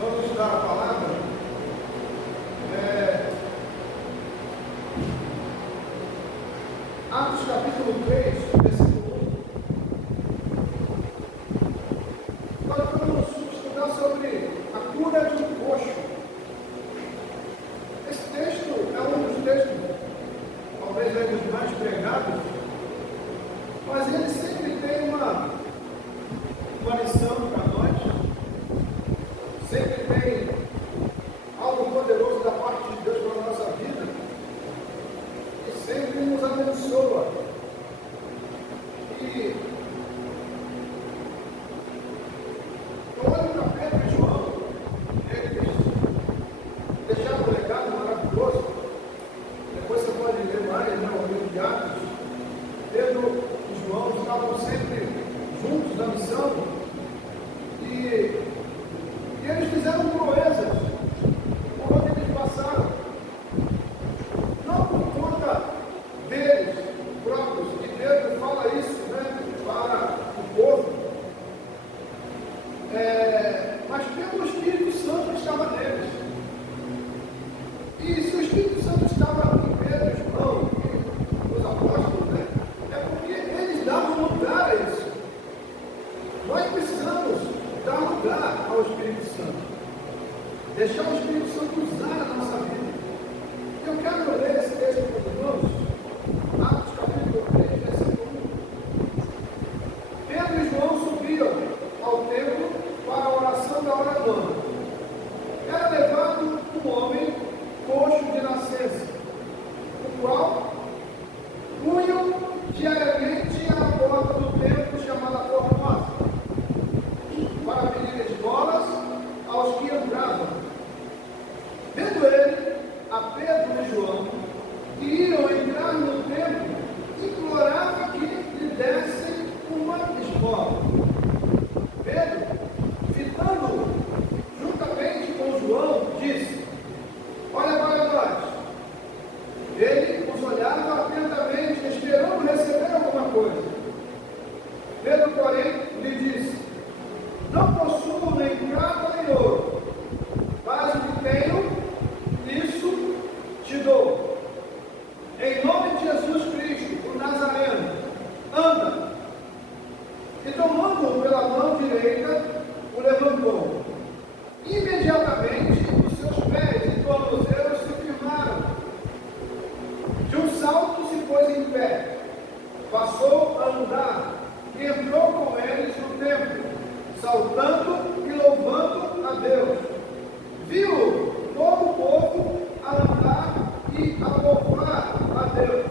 Vamos estudar a palavra. Atos capítulo 3, versículo 1. Nós vamos estudar sobre a cura de um coxo. Esse texto é um dos textos, talvez é dos mais pregados, mas ele sempre tem uma lição para nós, sempre tem algo poderoso da parte de Deus para a nossa vida, e sempre nos abençoa. E eu olho para Pedro e João, eles deixaram um legado maravilhoso. Depois você pode ler mais, o livro de Atos. Pedro e João estavam sempre juntos na missão, e eles fizeram proezas por onde eles passaram, não por conta deles próprios, e Pedro fala isso, para o povo, mas pelo Espírito Santo que estava neles. E se o Espírito Santo estava em Pedro e João, e os apóstolos, é porque eles davam lugar a isso. Nós precisamos dar lugar ao Espírito Santo, deixar o Espírito Santo usar a nossa vida. Eu quero ler esse texto com os irmãos, Atos capítulo 3, versículo 1. Pedro e João subiam ao templo para a oração da hora nona. Era levado um homem coxo de nascença, o qual punham diariamente à porta do templo chamada Formosa, para pedir esmolas aos que entravam. Vendo ele a Pedro e João, que iam entrar no templo, implorava que lhe dessem uma esmola. Pedro, fitando juntamente com João, disse: olha para nós. Ele os olhava atentamente, esperando receber alguma coisa. Pedro, porém, lhe disse: não possuo nem prata nem ouro, mas o que tenho, isso te dou. Em nome de Jesus Cristo, o Nazareno, anda. E tomando-o pela mão direita, o levantou. Imediatamente, os seus pés e tornozelos se firmaram. De um salto se pôs em pé, passou a andar e entrou com eles no templo, saltando e louvando a Deus. Viu todo o povo a andar e a louvar a Deus,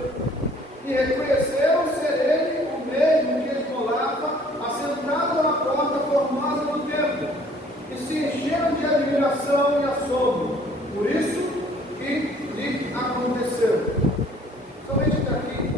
e reconheceram ser ele o mesmo que esmolava, assentado na porta formosa do templo, e se encheram de admiração e assombro por isso que lhe aconteceu. Somente daqui,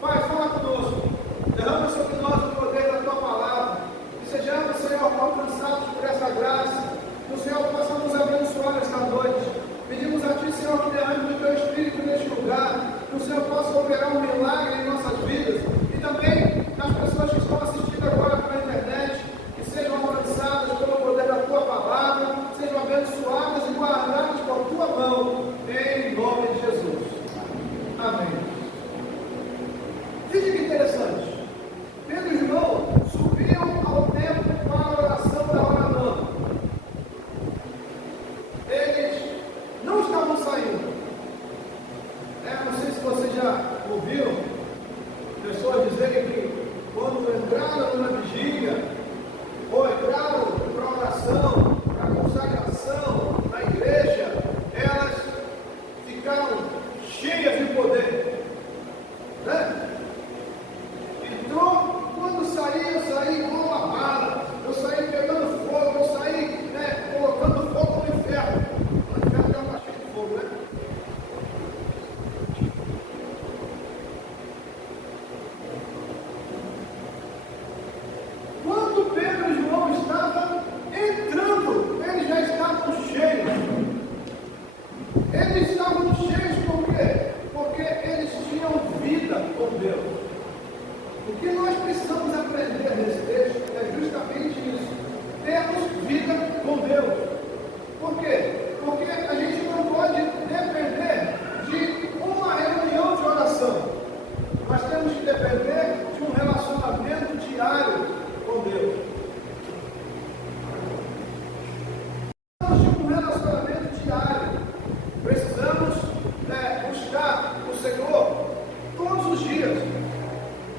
Pai, fala conosco, derrama sobre nós o poder da tua palavra, e sejamos, Senhor, alcançados por essa graça, que o Senhor possa nos abençoar esta noite. Pedimos a Ti, Senhor, que derrame o Teu Espírito neste lugar, que o Senhor possa operar um milagre em nossas vidas, e também nas pessoas que estão assistindo agora pela internet, que sejam alcançadas pelo poder da Tua palavra, sejam abençoadas e guardadas por Tua mão, em nome de Jesus. Amém. Veja que interessante. Pedro e João subiam ao templo para a oração da hora nona. Eles não estavam saindo. Não sei se vocês já ouviram pessoas dizerem que quando entraram na vigília, ou entraram para a oração, para a consagração na igreja, elas ficaram cheias de poder. Entrou, quando saía igual uma bala. Eu saí pegando fogo, eu saí colocando fogo no inferno. O inferno já está cheio de fogo, Quando Pedro e João estavam entrando, eles já estavam cheios. Eles estavam cheios por quê? Porque eles tinham vida com Deus. O que nós precisamos aprender nesse texto é justamente isso: termos vida com Deus. Por quê? Porque a gente não pode depender de uma reunião de oração. Nós temos que depender de um relacionamento diário com Deus. Precisamos de um relacionamento diário. Precisamos buscar o Senhor todos os dias.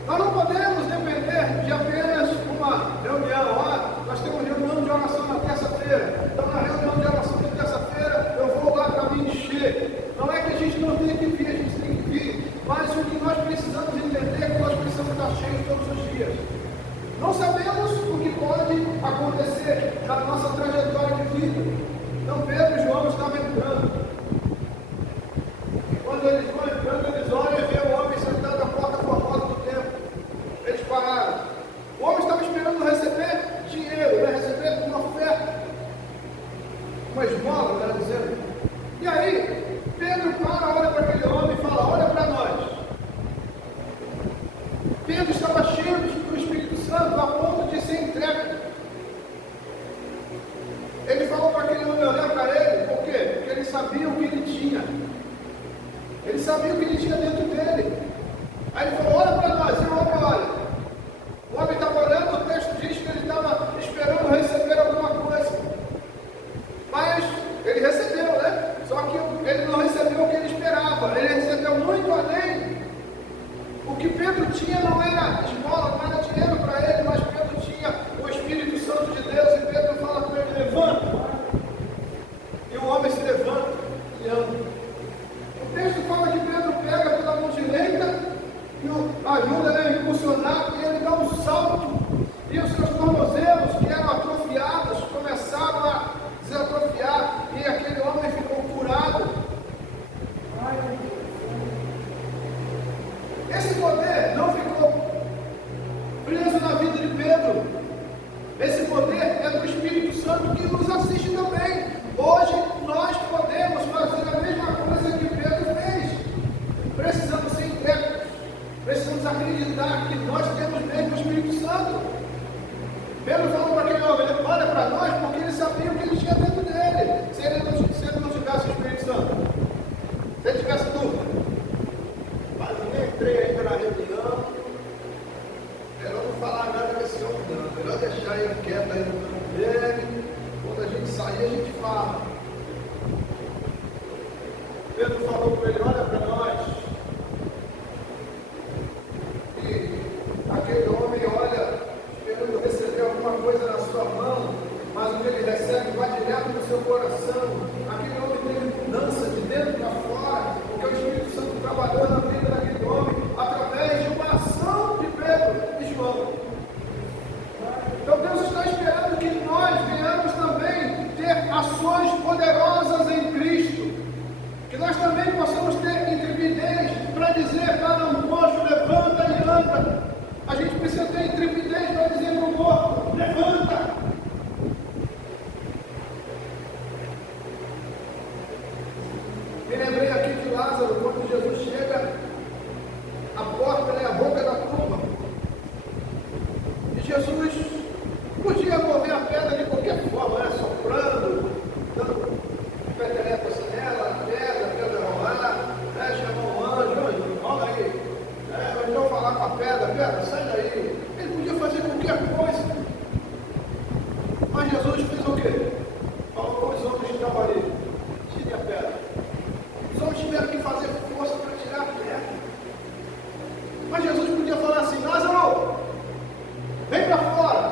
Nós não podemos depender de apenas uma reunião. Nós temos reunião de oração na terça-feira. Então, na reunião de oração de terça-feira, eu vou lá para me encher. Não é que a gente não tenha que vir, a gente tem que vir. Mas o que nós precisamos entender é que nós precisamos estar cheios todos os dias. Não sabemos o que pode acontecer na nossa trajetória de vida. Então, Pedro e João estavam entrando. Quando eles vão entrando, eles olham e veem o homem sentado na porta formosa do templo. Eles pararam. O homem estava esperando receber dinheiro, receber uma oferta, uma esmola, melhor dizendo. E aí, Pedro para, olha para aquele homem e fala: olha para nós. Pedro estava cheio do Espírito Santo a ponto de ser entregue. Ele falou para aquele homem olhar para ele, por quê? Porque ele sabia o que ele tinha. Ele sabia o que ele tinha dentro dele. Aí ele falou: olha para nós. E o homem olha. O homem estava orando, o texto diz que ele estava esperando receber alguma coisa. Mas ele recebeu, né? Só que ele não recebeu o que ele esperava. Ele recebeu muito além. O que Pedro tinha não era esmola, não era dinheiro para ele, mas Pedro tinha o Espírito Santo de Deus. E Pedro fala para ele: levanta. E o homem se levanta e anda. O texto fala que Pedro pega pela mão direita e ajuda ele a impulsionar, e ele dá um salto, e os seus tornozelos, que eram atrofiados, começaram a desatrofiar, e aquele homem ficou curado. Esse poder não ficou preso na vida de Pedro. Esse poder é do Espírito Santo que nos assiste também. Hoje nós podemos fazer a mesma coisa que Pedro fez. Precisamos ser intrépidos. Precisamos acreditar que nós temos mesmo o Espírito Santo. Pedro falou para aquele homem: olha para nós, porque ele sabia o que ele tinha dentro dele. Se ele não tivesse o Espírito Santo, se ele tivesse dúvida, mas eu nem entrei ainda na reunião, melhor não falar nada desse homem não, melhor deixar ele quieto aí no canto dele. Quando a gente sair, a gente fala. Pedro falou para ele: olha para nós. Aquele homem olha, esperando receber alguma coisa na sua mão, mas o que ele recebe vai direto no seu coração. Aquele homem tem mudança de dentro para fora, porque o Espírito Santo trabalhou na vida daquele homem através de uma ação de Pedro e João. Então Deus está esperando que nós venhamos também ter ações poderosas em Cristo, que nós também possamos ter intrepidez para dizer para um moço: levanta e anda. A gente precisa ter intrepidez para dizer para o morto: levanta. Me lembrei aqui de Lázaro, quando Jesus chega à porta, à boca da tumba. E Jesus podia mover a pedra de qualquer forma, soprando, dando peteleco assim nela, a pedra rolar, chamar um anjo: rola aí. Então falar com a pedra, sai daí. Ele podia fazer qualquer coisa. Mas Jesus fez o quê? Falou com os homens que estavam ali: tire a pedra. Os homens tiveram que fazer força para tirar a pedra. Mas Jesus podia falar assim: Lázaro, vem para fora,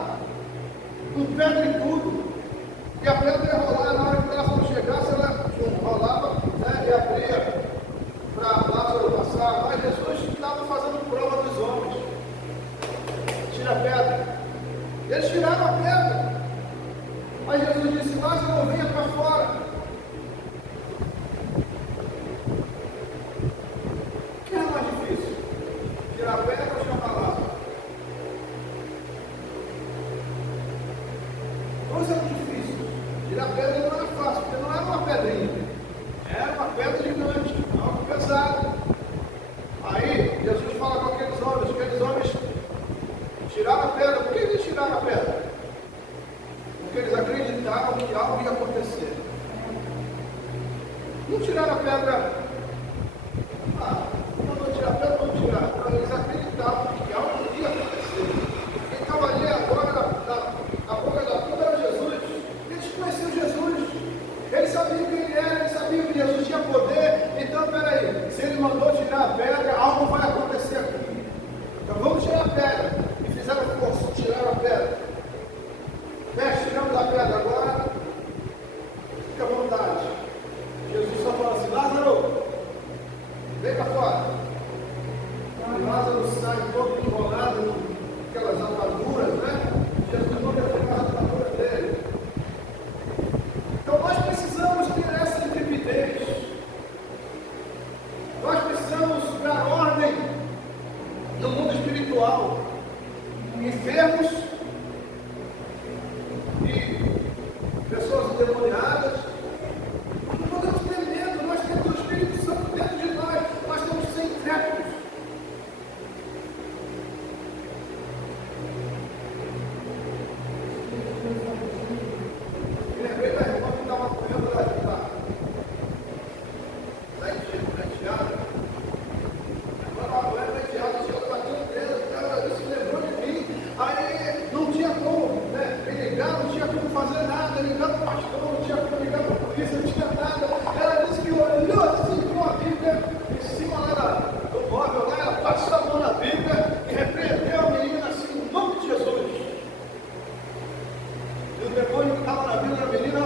com pedra e tudo. E a pedra ia rolar, na hora que Lázaro chegasse, ela rolava, e abria para Lázaro passar. Mas Jesus estava fazendo prova dos homens. Tira a pedra. Eles tiraram a pedra. Mas Jesus disse: Lázaro, venha para fora. O que era mais difícil? Tirar a pedra ou chamar Lázaro? Coisa difícil. Tirar a pedra não era fácil, porque não era uma pedrinha. Era uma pedra gigante, algo pesado. Aí Jesus fala com aqueles homens tiraram a pedra. Por que eles tiraram a pedra? Porque eles acreditavam que algo ia acontecer. Não tiraram a pedra. Não vou tirar a pedra, vamos tirar. Eles acreditavam que algo ia acontecer. Quem estava ali agora na boca da tumba era Jesus. Eles conheciam Jesus. Eles sabiam quem ele era, eles sabiam que Jesus tinha poder. Então, peraí, se ele mandou tirar a pedra, algo vai acontecer aqui. Então vamos tirar a pedra. E fizeram força, tiraram a pedra. Mestre, tiramos a pedra agora. Fica à vontade. Jesus só fala assim: Lázaro, vem cá fora. E Lázaro sai todo enrolado aquelas ataduras, né? Jesus não levou as ataduras dele. Então nós precisamos ter essa intrepidez. Nós precisamos dar ordem no mundo espiritual. Enfermos e pessoas endemoniadas. Não podemos ter medo, nós temos o Espírito Santo dentro de nós, nós temos que ser intrépidos. Me lembrei da irmã que estava correndo lá em Tiago. Ela estava correndo lá em Tiago, o Senhor bateu presa, ela se lembrou de mim. Aí não tinha como, né? Me ligar, não tinha como fazer nada, ligar para o pastor, não tinha como ligar para a polícia, não tinha nada. Ela disse que olhou assim com a Bíblia, em cima lá do móvel, lá, ela passou a mão na Bíblia e repreendeu a menina assim, no nome de Jesus. E o demônio que estava na vida da menina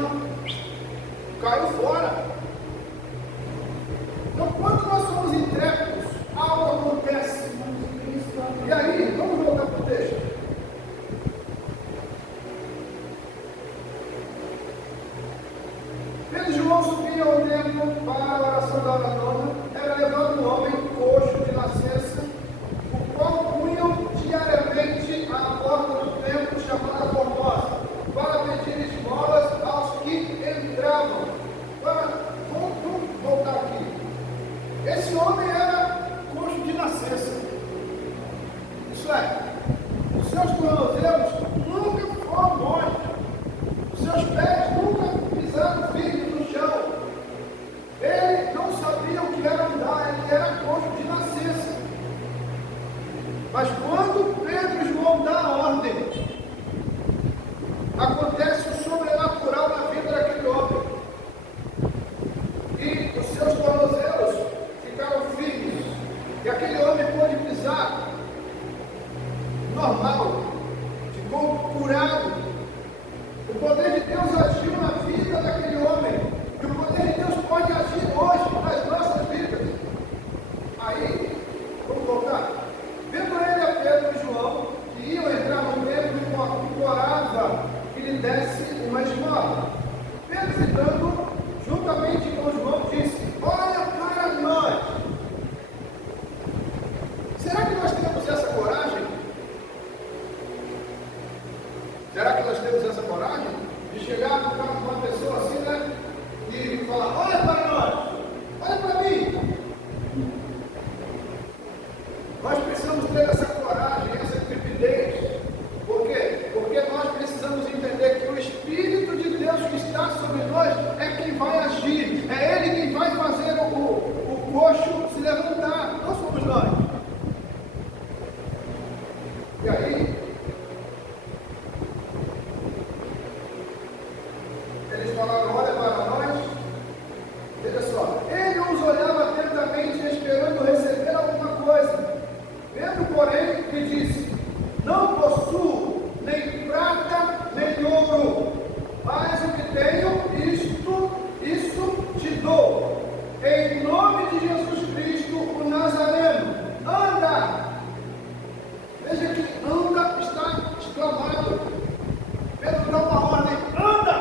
caiu fora. Então, quando nós somos intrépidos, algo acontece. E aí, vamos voltar para o texto. Vendo João subir ao templo para a oração da hora nona, era levado um homem coxo de nascença, o qual punham diariamente à porta do templo chamada Formosa, para pedir esmolas aos que entravam. Vamos voltar aqui. Esse homem era coxo de nascença. Isso é, os seus tornozelos nunca foram mole, os seus pés nunca pisaram firme no chão. Ele não sabia o que era andar, ele era coxo de nascença. Mas quando Pedro e João dão a ordem, acontece o sobrenatural na vida daquele homem. E os seus tornozelos ficaram firmes. E aquele homem pôde pisar normal, ficou curado. O poder de Deus agiu na vida daquele homem, e o poder de Deus pode agir hoje nas nossas vidas. Aí, vamos voltar. Vendo ele a Pedro e João, que iam entrar no templo e implorava que lhe desse uma esmola. Pedro, ficando juntamente com João, disse: olha para nós. Será que nós temos essa coragem? Será que nós temos essa coragem de chegar para uma pessoa assim, né? E falar: olha para nós, olha para mim. Nós precisamos ter essa coragem, essa intrepidez. Por quê? Porque nós precisamos entender que o Espírito de Deus que está sobre nós é quem vai agir. É Ele quem vai fazer o coxo se levantar. Não somos nós. E aí, eles falaram: olha para nós. Veja só, ele os olhava atentamente, esperando receber alguma coisa. Pedro, porém, lhe disse: não possuo nem prata, nem ouro, mas o que tenho, isso te dou. Em nome de Jesus Cristo, o Nazareno, anda. Veja que anda está exclamado. Pedro dá uma ordem: anda.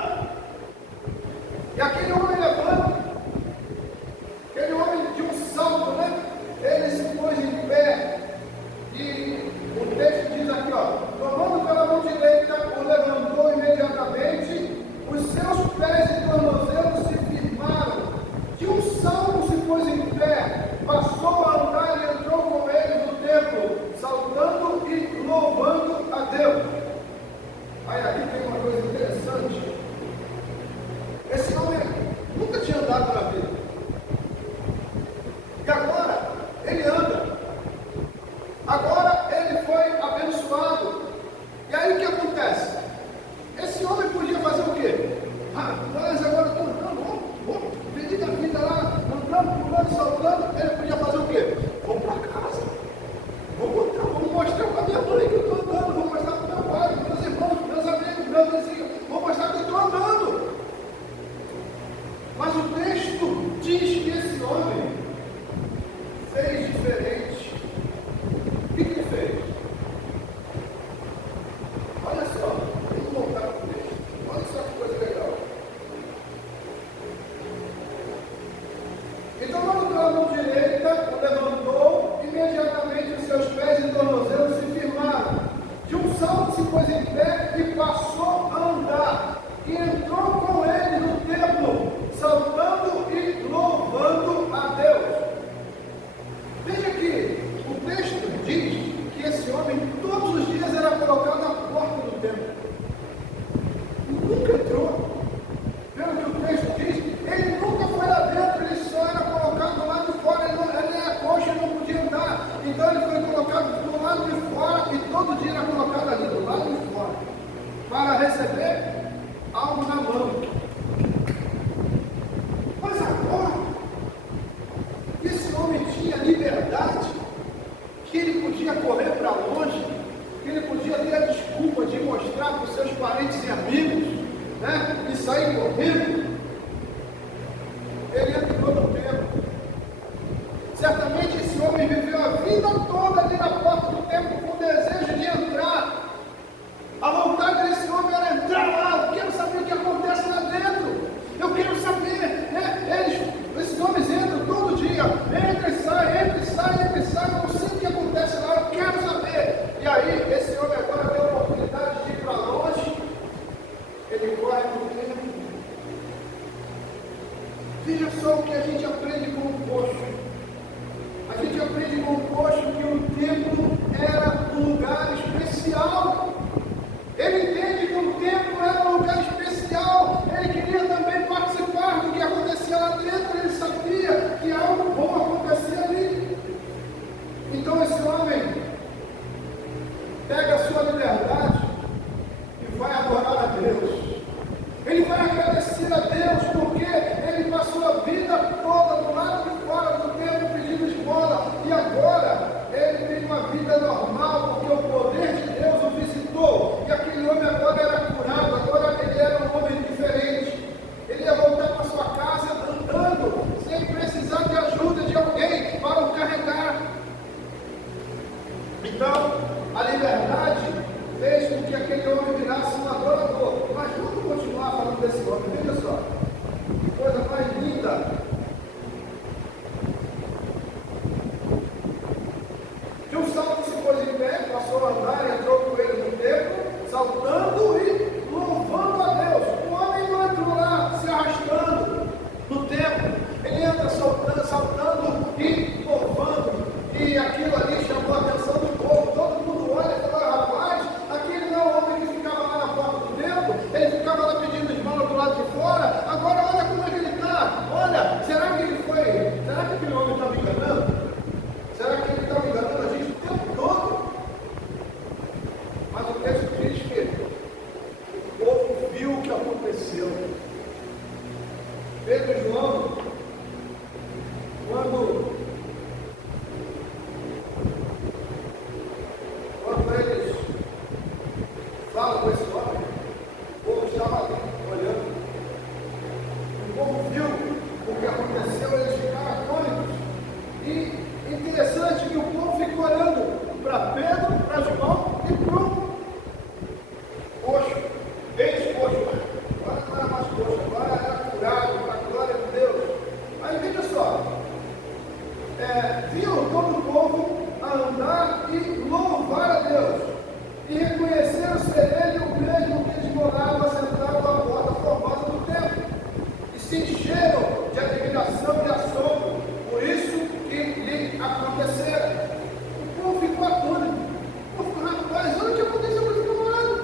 sair correndo, ele entrou no templo. Certamente esse homem viveu a vida toda ali na porta do templo com o desejo de entrar. A vontade desse homem era entrar lá. Eu quero saber o que acontece lá dentro. Eu quero saber, né? Esses homens entram todo dia, entra e sai, entra e sai, entra e sai. Eu não sei o que acontece lá, eu quero saber. E aí, esse homem agora tem a oportunidade de ir para longe. Ele corre no templo. Veja só o que a gente aprende com o coxo. A gente aprende com o coxo que o templo era um lugar especial. Ele entende que o templo era um lugar especial. Ele queria também participar do que acontecia lá dentro. Ele sabia que algo bom acontecia ali. Então esse homem pega a sua liberdade e vai adorar a Deus. Ele vai agradecer a Deus porque ele passou a vida toda do lado de fora do templo pedindo esmola. E agora ele tem uma vida normal porque o poder de Deus o visitou. E aquele homem agora era curado, agora ele era um homem diferente. Ele ia voltar para sua casa andando, sem precisar de ajuda de alguém para o carregar. Então, a liberdade fez com que aquele homem virasse um adorador. Mas vamos continuar falando desse homem, veja só. Que coisa mais linda. De um salto se pôs em pé, passou a andar e entrou com ele no templo, saltando e louvando a Deus. O homem não entrou lá se arrastando no templo. Ele entra saltando e louvando. E aquilo ali chamou a atenção do povo. Todo mundo olha e fala: rapaz, aquele não é o homem que ficava lá na porta do templo, ele ficava lá pedindo esmola do lado de fora. Agora olha como é que ele está. Olha, será que ele foi? Será que aquele homem está me enganando? Será que ele está me enganando a gente o tempo todo? Mas o texto diz que o povo viu o que aconteceu. Pedro e João, quando eles falam com esse homem, o povo estava ali, olhando. O povo viu o que aconteceu, eles ficaram atônitos. E interessante que o povo ficou olhando para Pedro, para João e para o coxo, ex-coxo. Agora não era mais coxo, agora era curado, para a glória de Deus. Aí veja só, viu todo o povo a andar e louvar a Deus, e reconheceram ser ele o mesmo que eles moravam sentado à porta formosa do templo, e se encheram de admiração e assombro por isso que lhe acontecera. O povo ficou atônito. O povo ficou: rapaz, olha o que aconteceu com esse camarada.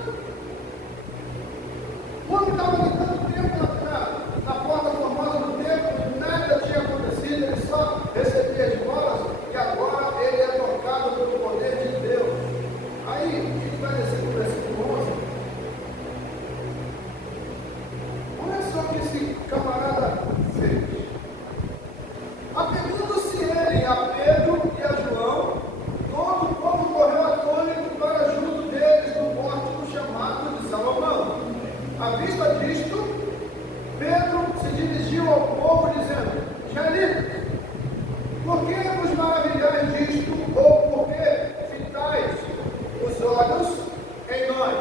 O homem estava ali tanto tempo na porta formosa do templo, nada tinha acontecido, ele só recebia esmolas, e agora ele é tocado pelo poder de Deus. Aí, a gente vai descer para o versículo 11. Olha só o que esse camarada fez. Apegando-se ele a Pedro e a João, todo o povo correu atônito para junto deles no pórtico chamado de Salomão. À vista disto, Pedro se dirigiu ao povo dizendo: Israelitas, por que vos maravilhais disto, ou por que fitais os olhos em nós?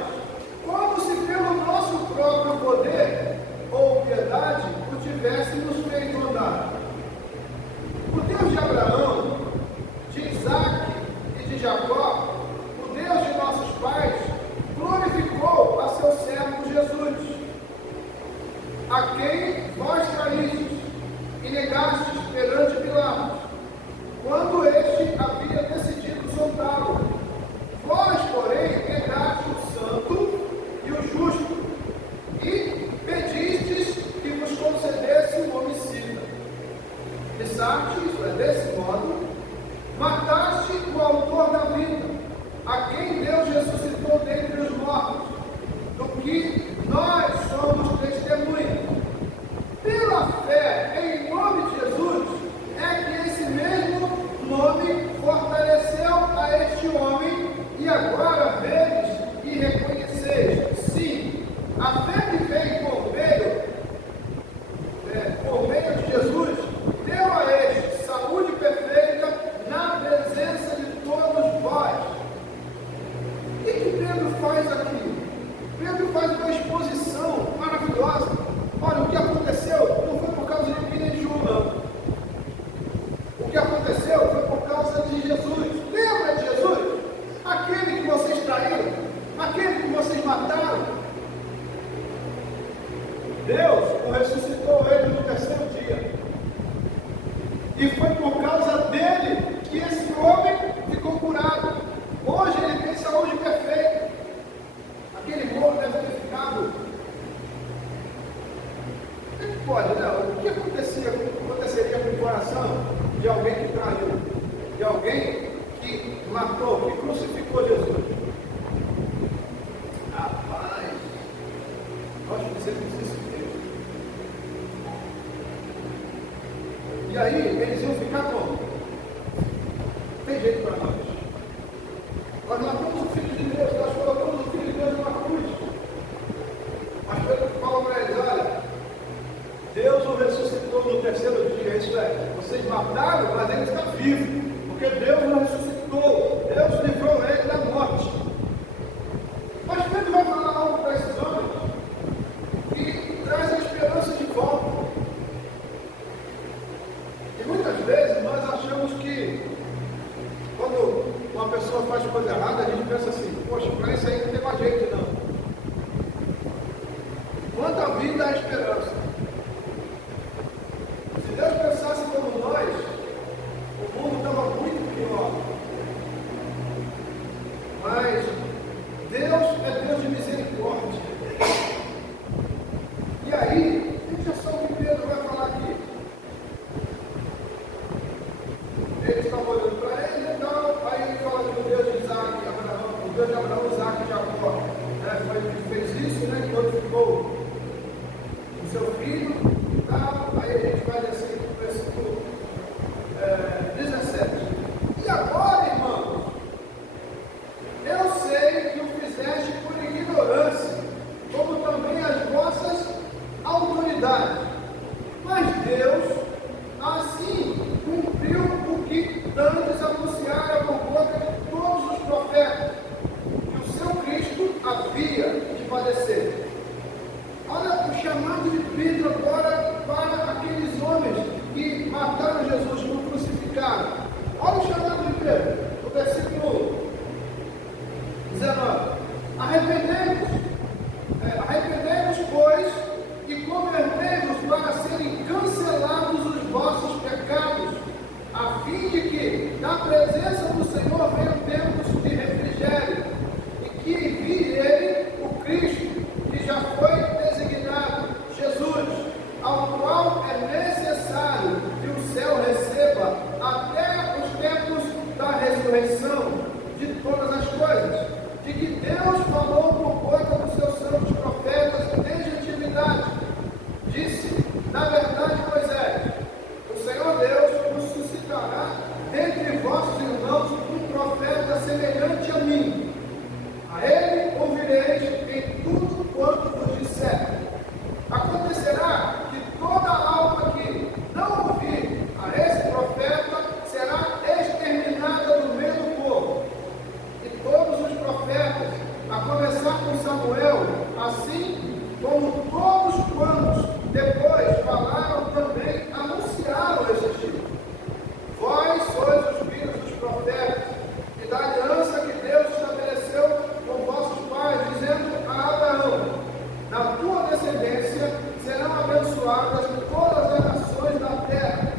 Como se pelo nosso próprio poder ou piedade o tivéssemos feito andar. O Deus de Abraão, de Isaque e de Jacó, o Deus de nossos pais, glorificou a seu servo Jesus, a quem vós traístes e negastes perante Pilatos, quando este havia decidido soltá-lo. Vós, porém, negaste o santo e o justo, e pedistes que vos concedesse um homicida. Pensaste, isto é, desse modo, mataste o autor da vida, a quem Deus ressuscitou dentre os mortos, do que nós somos testemunhas. Pela fé em nome de Jesus, é que esse mesmo nome fortaleceu a este homem, e agora vedes e reconheceis. Sim, a fé que veio por meio Deus o ressuscitou ele no terceiro dia. E foi por causa dele que esse homem ficou curado. Hoje ele tem saúde perfeita. Aquele morro deve ter ficado. O que pode, né? O que aconteceria com o coração de alguém que traiu? De alguém que matou, que crucificou Jesus? Rapaz, nós precisamos disso mesmo. E aí, eles iam ficar como? Tem jeito para nós. Nós matamos o Filho de Deus, nós colocamos o Filho de Deus numa cruz. Mas Pedro fala para eles: olha, Deus o ressuscitou no terceiro dia. Isso é, vocês mataram, mas ele está vivo. Porque Deus o ressuscitou. Deus livrou ele da morte. Mas Pedro vai falar algo para esses homens que traz a esperança de volta. E muitas vezes nós achamos que quando uma pessoa faz coisa errada, a gente pensa assim: poxa, para isso aí não tem mais jeito não. Quanto à vida, há esperança. Se Deus pensasse como nós, o mundo estava muito pior. Mas Deus é Deus de misericórdia. E aí, veja só o que Pedro vai falar aqui. Eles estavam olhando para ele e tal, aí ele fala que o Deus de Isaac, Abraão, o Deus de Abraão, Isaac e Jacó, né, foi que fez isso, né, que glorificou o seu filho e tal. Aí a gente vai assim, no versículo 17. E agora, irmãos, eu sei que o fizeste por ignorância, como também as vossas autoridades. Mas Deus, assim, cumpriu o que antes anunciara por boca de todos os profetas, que o seu Cristo havia de padecer. Olha o chamado de Pedro agora para aqueles homens que mataram Jesus, que o crucificaram. Olha o chamado de Pedro, no versículo 19. Arrependei-vos, pois, e convertei-vos para serem cancelados os vossos pecados, a fim de que, da presença do Senhor, venham tempos de refrigério, e que envie ele, o Cristo, que já foi designado, Jesus, ao qual é necessário que o céu receba até os tempos da ressurreição de todas as coisas, de que Deus falou por boca dos seus santos profetas desde a antiguidade. Disse, na verdade, Moisés: o Senhor Deus nos suscitará dentre vossos irmãos um profeta semelhante a mim. A ele ouvireis em tudo quanto vos disser. Acontecerá que toda alma que não ouvir a esse profeta será exterminada do meio do povo. E todos os profetas, a começar com Samuel, assim como todos quantos depois falaram, também anunciaram esse tipo. Vós sois os filhos dos profetas, e da aliança que Deus estabeleceu com vossos pais, dizendo a Abraão: na tua descendência serão abençoadas todas as nações da terra.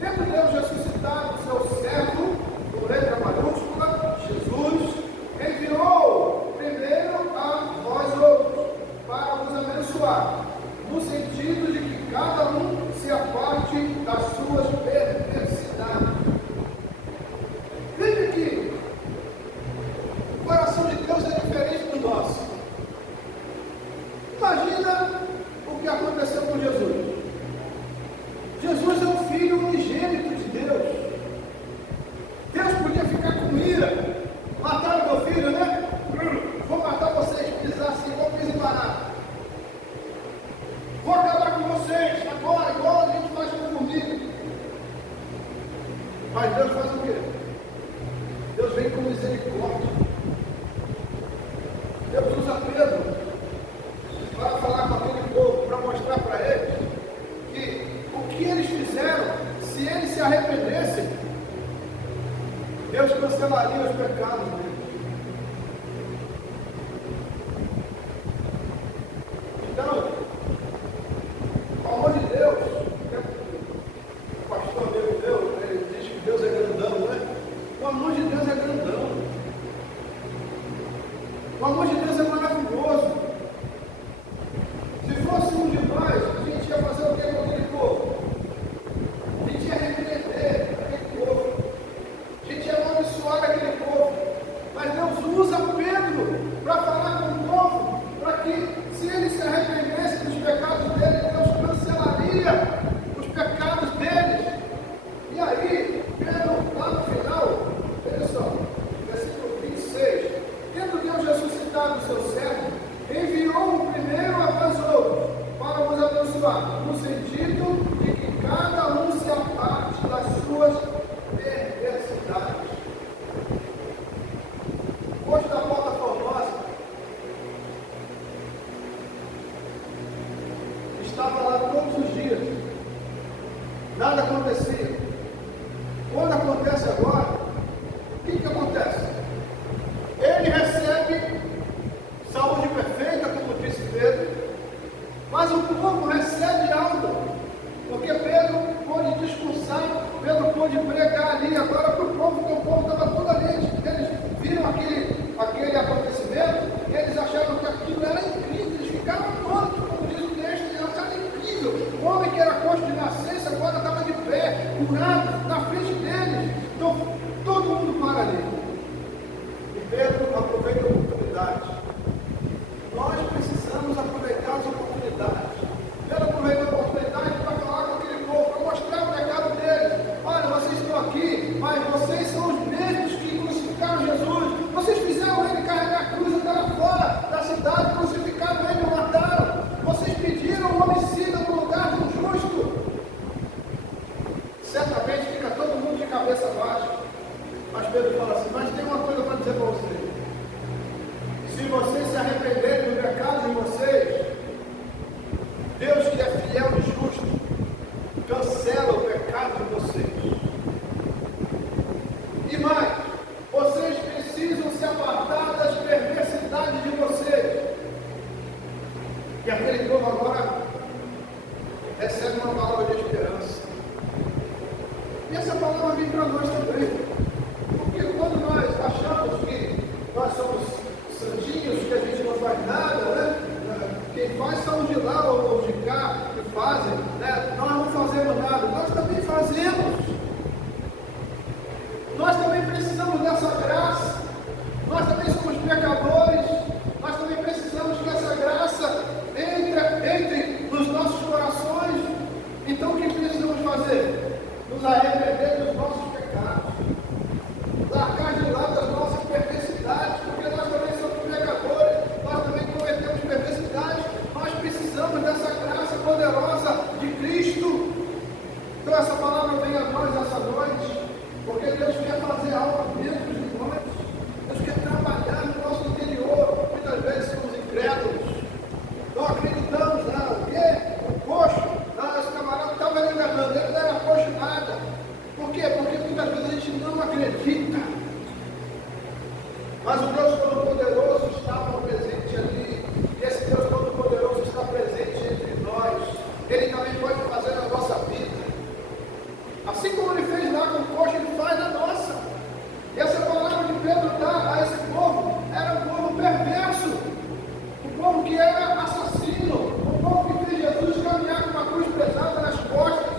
Tendo Deus ressuscitado o seu servo, com letra maiúscula, Jesus, enviou primeiro a vós outros, para vos abençoar, no sentido de que cada um se aparte das suas perversidades. Veja que o coração de Deus é diferente do nosso. Imagina o que aconteceu com Jesus. Jesus é o Filho unigênito de Deus. Deus podia ficar com ira. Mataram meu filho, né? Vou matar vocês, pisar assim, vou pisar. Vou acabar com vocês agora, igual a gente faz com formiga. Mas Deus faz o quê? Deus vem com misericórdia. Deus usa Pedro para falar com aquele povo, para mostrar para eles que o que eles fizeram, se eles se arrependessem, Deus cancelaria os pecados deles. Então, no sentido de que cada um se aparte das suas perversidades. Hoje na Porta Formosa, estava lá todos os dias, nada acontecia. Quando acontece agora, o que acontece? Ele recebe saúde perfeita, como disse Pedro, mas o povo recebe algo, porque Pedro pôde discursar, Pedro pôde pregar ali agora para o povo, porque o povo estava todo ali. Eles viram aquele acontecimento, e eles acharam que aquilo era incrível, eles ficaram tontos, como diz o texto, eles acharam incrível. O homem que era coxo de nascença agora estava de pé, curado, na frente deles. Então todo mundo para ali. E Pedro aproveita a oportunidade. Nós precisamos aproveitar as oportunidades. Pedro aproveita a oportunidade para falar com aquele povo, para mostrar o pecado deles. Olha, vocês estão aqui, mas vocês são os mesmos que crucificaram Jesus. Vocês fizeram ele carregar a cruz até lá fora da cidade, crucificaram ele e o mataram. Vocês pediram o homicida no lugar de um justo. Certamente fica todo mundo de cabeça baixa. Mas Pedro fala assim, mas tem uma coisa para dizer para vocês. Se vocês se arrependerem do pecado de vocês, Deus que é fiel e justo, cancela o pecado de vocês. E mais, vocês precisam se apartar das perversidades de vocês. E aquele povo agora recebe uma palavra de esperança. E essa palavra vem para nós também. Porque quando nós achamos que nós somos santinhos, que a gente não faz nada, né? Quem faz são de lá ou de cá que fazem, né? Nós não fazemos nada, nós também fazemos. Nós também precisamos dessa graça, nós também somos pecadores, nós também precisamos que essa graça entre nos nossos corações. Então o que precisamos fazer? Nos arrepender dos nossos pecados, largar de lado as nossas perversidades, porque nós também somos pecadores, nós também cometemos perversidades, nós precisamos dessa graça poderosa de Cristo. Então essa palavra vem a nós essa noite, porque Deus quer fazer algo dentro de nós, Deus quer trabalhar no nosso interior. Muitas vezes somos incrédulos, não acreditamos, o quê? O coxo, esse camarada estava me enganando, ele não era coxo nada. Por quê? Porque muitas vezes a gente não acredita. Mas o Deus Todo-Poderoso estava presente ali, e esse Deus Todo-Poderoso está presente entre nós. Ele também pode fazer na nossa vida. Assim como ele fez lá com o coxo, ele faz na nossa. E essa palavra de Pedro dá a esse povo, era um povo perverso, um povo que era assassino, um povo que fez Jesus caminhar com uma cruz pesada nas costas,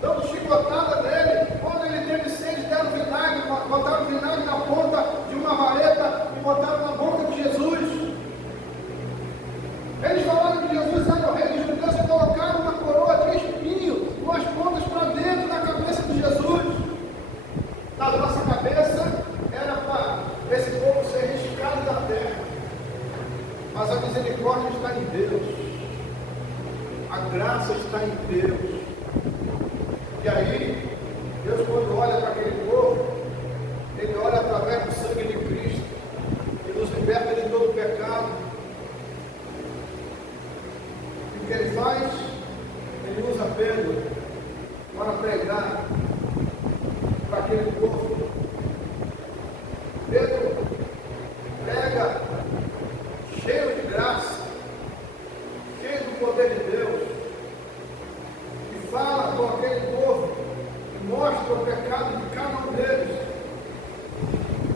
dando chicotada nele. Quando ele teve sede, deram vinagre, botaram vinagre na ponta de uma vareta e botaram na boca de Jesus. Eles falaram que Jesus era o rei dos judeus e colocaram uma coroa de espinho com as pontas para dentro da cabeça de Jesus. Na nossa cabeça era para esse povo ser riscado da terra. Mas a misericórdia está em Deus. A graça está em Deus. E aí, Deus quando olha para aquele povo, Ele olha através do sangue de Cristo e nos liberta de todo o pecado. E o que Ele faz? Ele usa Pedro para pregar para aquele povo. Pedro prega cheio de graça, cheio do poder de Deus, e fala com aquele povo, e mostra o pecado de cada um deles,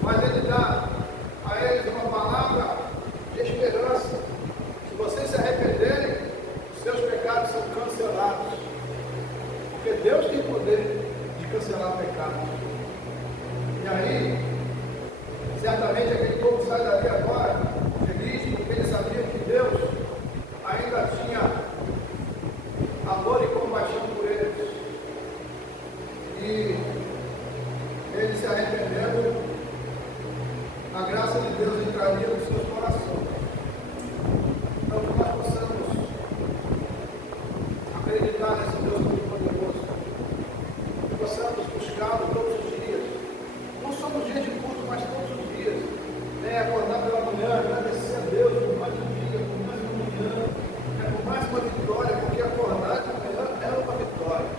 mas ele dá a eles uma palavra de esperança. Se vocês se arrependerem, os seus pecados são cancelados, porque Deus tem poder de cancelar pecados. E aí, certamente aquele povo sai dali agora feliz, porque eles sabiam que Deus ainda tinha amor e compaixão por eles. E eles se arrependendo, a graça de Deus entraria nos seus corações. Então que nós possamos acreditar nesse Deus Todo-Poderoso. Que possamos buscá-lo todos os dias. Não só nos dias de culto, mas todos os dias. Acordar pela manhã, agradecer a Deus por mais um dia, por mais uma manhã, por mais uma vitória, porque acordar de manhã é uma vitória.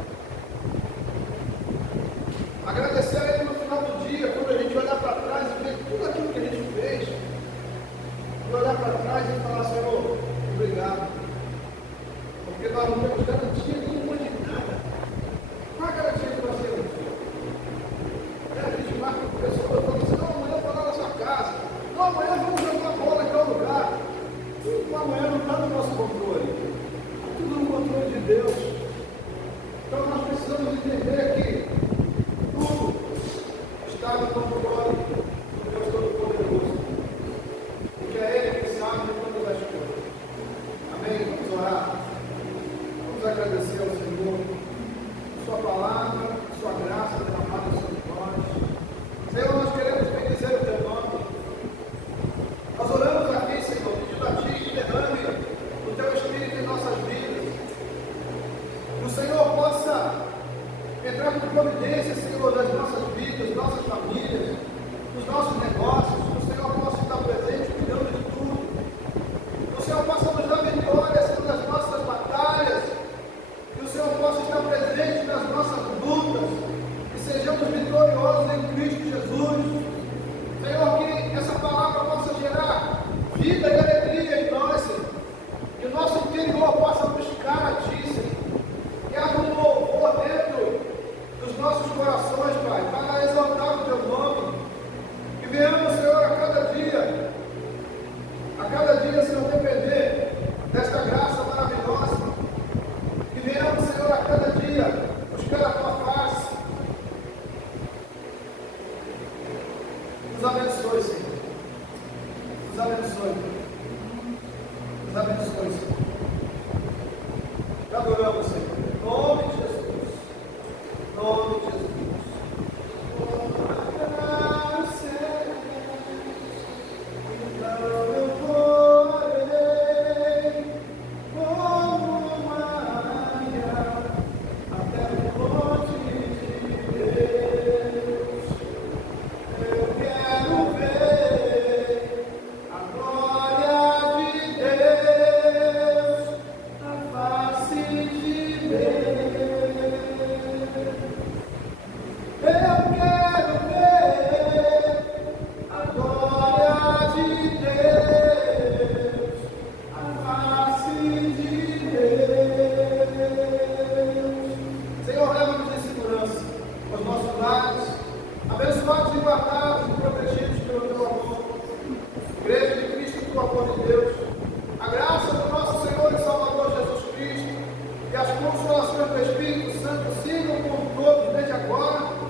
Agradecer a Ele no final do dia, quando a gente olhar para trás e ver tudo aquilo que a gente fez. E olhar para trás e falar, Senhor, obrigado. Porque nós não temos garantia nenhuma de nada. Qual é a garantia que nós temos? A gente marca com pessoas e fala assim, não, amanhã eu vou lá na sua casa. Não, amanhã vamos jogar bola em tal lugar. Tudo amanhã não está no nosso controle. Está tudo no controle de Deus. Então nós precisamos entender que tudo está no controle do Deus Todo-Poderoso. Porque é Ele que sabe de todas as coisas. Amém? Vamos orar. Vamos agradecer ao Senhor. Sua palavra, Sua graça derramada sobre nós. Senhor, nós queremos bendizer o Teu nome. Nós oramos aqui, Senhor, pedindo a Ti que derrame o Teu Espírito em nossas vidas. Que o Senhor possa entrar com providência, Senhor, das nossas vidas, nossas famílias, dos nossos negócios. Que o Senhor possa estar presente, cuidando de tudo. Que o Senhor possa nos dar vitória, Senhor, nas nossas batalhas. Que o Senhor possa estar presente nas nossas lutas. Que sejamos vitoriosos em Cristo Jesus. Senhor, que essa palavra possa gerar vida e alegria em nós, Senhor. Que o nosso interior possa buscar a Ti, Senhor. Que haja um louvor dentro dos nossos corações, Pai, para exaltar o Teu nome. Que venhamos, Senhor, a cada dia, Senhor, depender desta graça maravilhosa. Que venhamos, Senhor, a cada dia buscar a Tua face. Nos abençoe, Senhor. Nos abençoe. Nos abençoe, Senhor. Te adoramos, Senhor. Em nome de Jesus. Em nome de Jesus.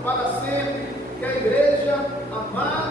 Para sempre, que a igreja amada